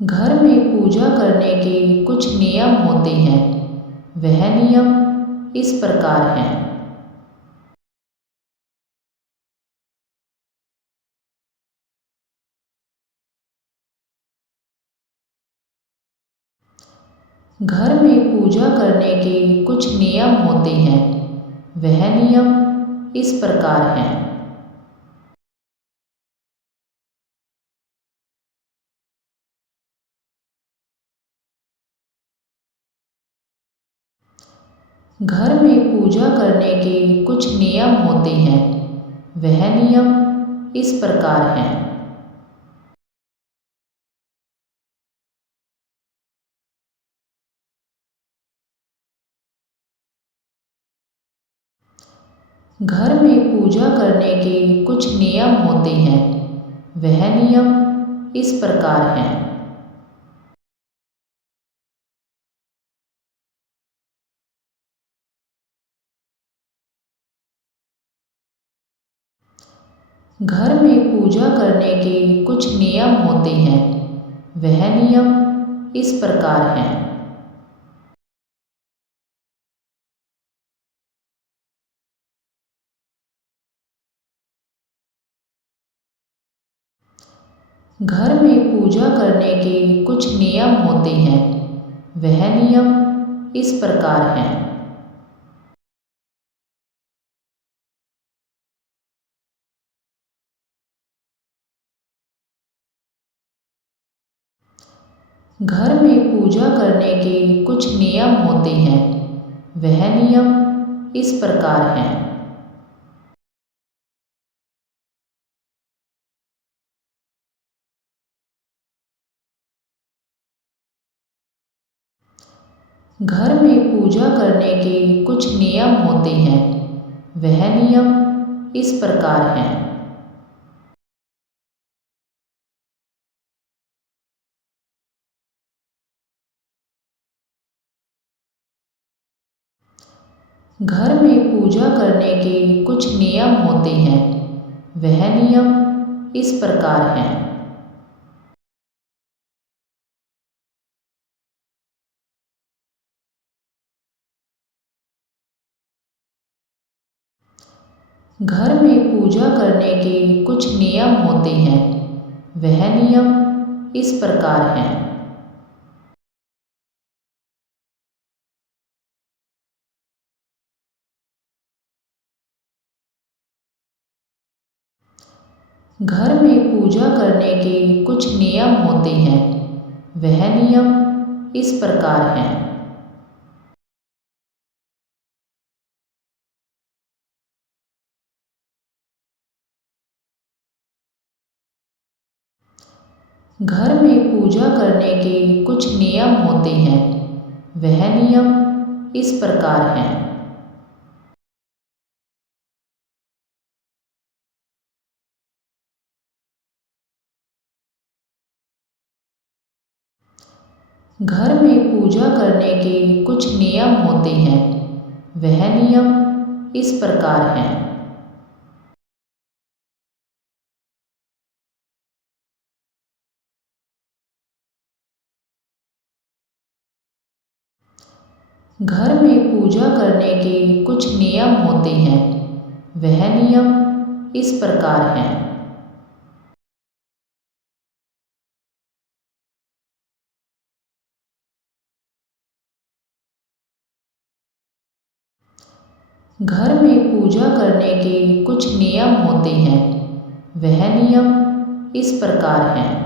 घर में पूजा करने के कुछ नियम होते हैं। वह नियम इस प्रकार हैं। घर में पूजा करने के कुछ नियम होते हैं। वह नियम इस प्रकार हैं। घर में पूजा करने के कुछ नियम होते हैं। वह नियम इस प्रकार हैं। घर में पूजा करने के कुछ नियम होते हैं। वह नियम इस प्रकार हैं। घर में पूजा करने के कुछ नियम होते हैं। वह नियम इस प्रकार हैं। घर में पूजा करने के कुछ नियम होते हैं। वह नियम इस प्रकार हैं। घर में पूजा करने के कुछ नियम होते हैं। वह नियम इस प्रकार हैं। घर में पूजा करने के कुछ नियम होते हैं। वह नियम इस प्रकार हैं। घर में पूजा करने के कुछ नियम होते हैं। वह नियम इस प्रकार हैं। घर में पूजा करने के कुछ नियम होते हैं। वह नियम इस प्रकार हैं। घर में पूजा करने के कुछ नियम होते हैं। वह नियम इस प्रकार हैं। घर में पूजा करने के कुछ नियम होते हैं। वह नियम इस प्रकार हैं। घर में पूजा करने के कुछ नियम होते हैं। वह नियम इस प्रकार हैं। घर में पूजा करने के कुछ नियम होते हैं। वह नियम इस प्रकार हैं। घर में पूजा करने के कुछ नियम होते हैं। वह नियम इस प्रकार हैं।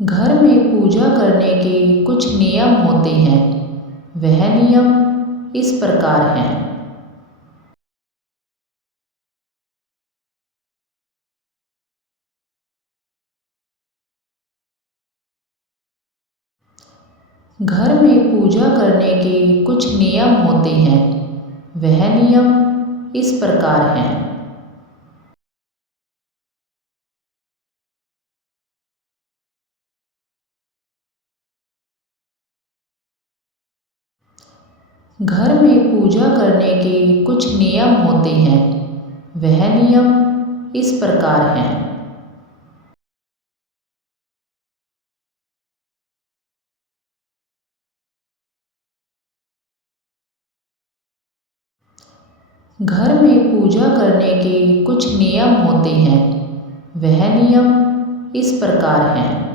घर में पूजा करने के कुछ नियम होते हैं। वह नियम इस प्रकार हैं। घर में पूजा करने के कुछ नियम होते हैं। वह नियम इस प्रकार हैं। घर में पूजा करने के कुछ नियम होते हैं। वह नियम इस प्रकार हैं। घर में पूजा करने के कुछ नियम होते हैं। वह नियम इस प्रकार हैं।